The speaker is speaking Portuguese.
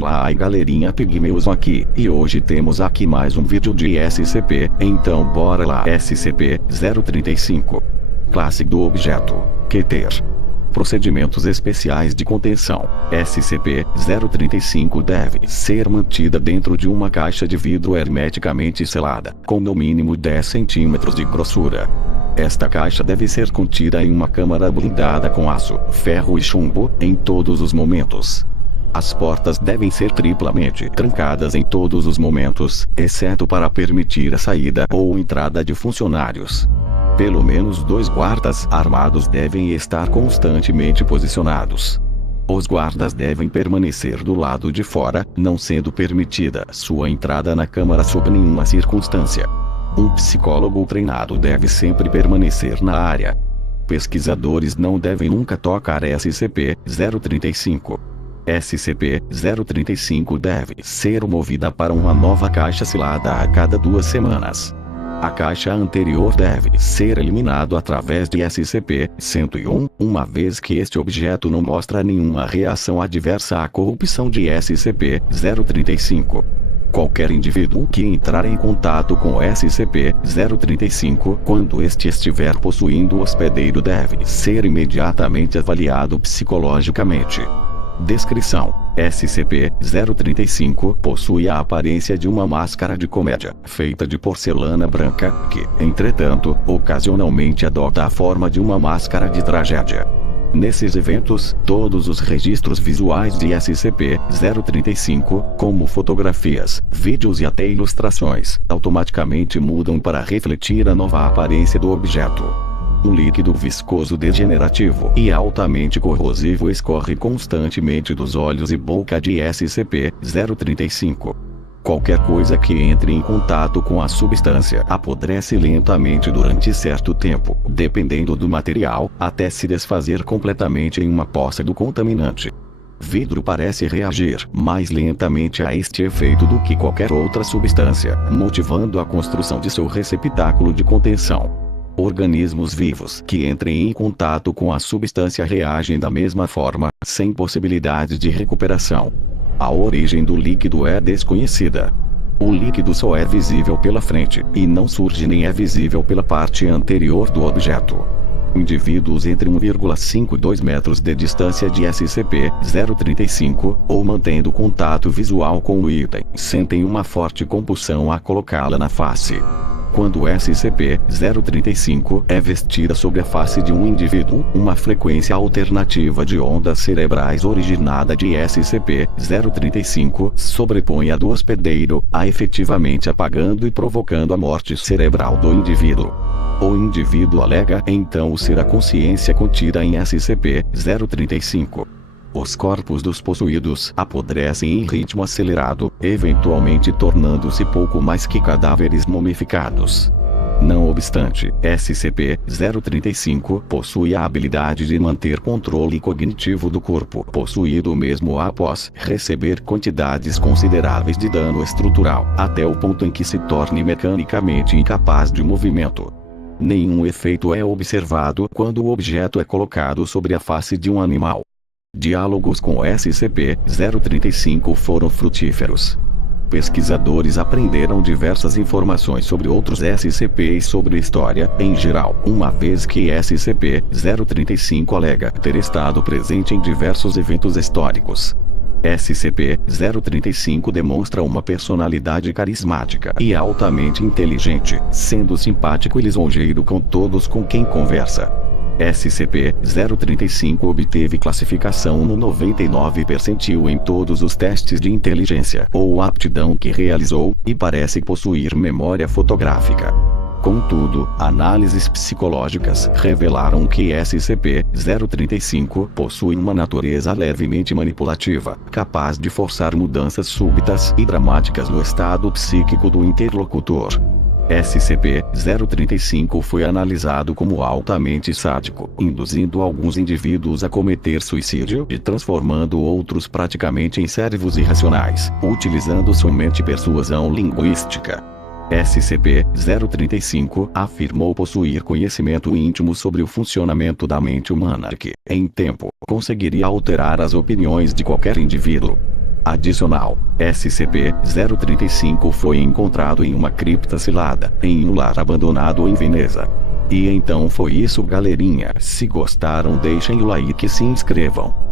Fala aí galerinha Pigmeus aqui, e hoje temos aqui mais um vídeo de SCP, então bora lá. SCP-035 Classe do objeto, Keter. Procedimentos especiais de contenção. SCP-035 deve ser mantida dentro de uma caixa de vidro hermeticamente selada, com no mínimo 10 centímetros de grossura. Esta caixa deve ser contida em uma câmara blindada com aço, ferro e chumbo, em todos os momentos. As portas devem ser triplamente trancadas em todos os momentos, exceto para permitir a saída ou entrada de funcionários. Pelo menos 2 guardas armados devem estar constantemente posicionados. Os guardas devem permanecer do lado de fora, não sendo permitida sua entrada na câmara sob nenhuma circunstância. Um psicólogo treinado deve sempre permanecer na área. Pesquisadores não devem nunca tocar SCP-035. SCP-035 deve ser movida para uma nova caixa selada a cada 2 semanas. A caixa anterior deve ser eliminado através de SCP-101, uma vez que este objeto não mostra nenhuma reação adversa à corrupção de SCP-035. Qualquer indivíduo que entrar em contato com SCP-035 quando este estiver possuindo o hospedeiro deve ser imediatamente avaliado psicologicamente. Descrição: SCP-035 possui a aparência de uma máscara de comédia, feita de porcelana branca, que, entretanto, ocasionalmente adota a forma de uma máscara de tragédia. Nesses eventos, todos os registros visuais de SCP-035, como fotografias, vídeos e até ilustrações, automaticamente mudam para refletir a nova aparência do objeto. Um líquido viscoso degenerativo e altamente corrosivo escorre constantemente dos olhos e boca de SCP-035. Qualquer coisa que entre em contato com a substância apodrece lentamente durante certo tempo, dependendo do material, até se desfazer completamente em uma poça do contaminante. Vidro parece reagir mais lentamente a este efeito do que qualquer outra substância, motivando a construção de seu receptáculo de contenção. Organismos vivos que entrem em contato com a substância reagem da mesma forma, sem possibilidade de recuperação. A origem do líquido é desconhecida. O líquido só é visível pela frente, e não surge nem é visível pela parte anterior do objeto. Indivíduos entre 1,5 e 2 metros de distância de SCP-035, ou mantendo contato visual com o item, sentem uma forte compulsão a colocá-la na face. Quando SCP-035 é vestida sobre a face de um indivíduo, uma frequência alternativa de ondas cerebrais originada de SCP-035 sobrepõe a do hospedeiro, efetivamente apagando e provocando a morte cerebral do indivíduo. O indivíduo alega então ser a consciência contida em SCP-035. Os corpos dos possuídos apodrecem em ritmo acelerado, eventualmente tornando-se pouco mais que cadáveres mumificados. Não obstante, SCP-035 possui a habilidade de manter controle cognitivo do corpo possuído mesmo após receber quantidades consideráveis de dano estrutural, até o ponto em que se torne mecanicamente incapaz de movimento. Nenhum efeito é observado quando o objeto é colocado sobre a face de um animal. Diálogos com SCP-035 foram frutíferos. Pesquisadores aprenderam diversas informações sobre outros SCP e sobre história, em geral, uma vez que SCP-035 alega ter estado presente em diversos eventos históricos. SCP-035 demonstra uma personalidade carismática e altamente inteligente, sendo simpático e lisonjeiro com todos com quem conversa. SCP-035 obteve classificação no 99 percentil em todos os testes de inteligência ou aptidão que realizou, e parece possuir memória fotográfica. Contudo, análises psicológicas revelaram que SCP-035 possui uma natureza levemente manipulativa, capaz de forçar mudanças súbitas e dramáticas no estado psíquico do interlocutor. SCP-035 foi analisado como altamente sádico, induzindo alguns indivíduos a cometer suicídio e transformando outros praticamente em servos irracionais, utilizando somente persuasão linguística. SCP-035 afirmou possuir conhecimento íntimo sobre o funcionamento da mente humana que, em tempo, conseguiria alterar as opiniões de qualquer indivíduo. Adicional, SCP-035 foi encontrado em uma cripta selada, em um lar abandonado em Veneza. E então foi isso, galerinha. Se gostaram, deixem o like e se inscrevam.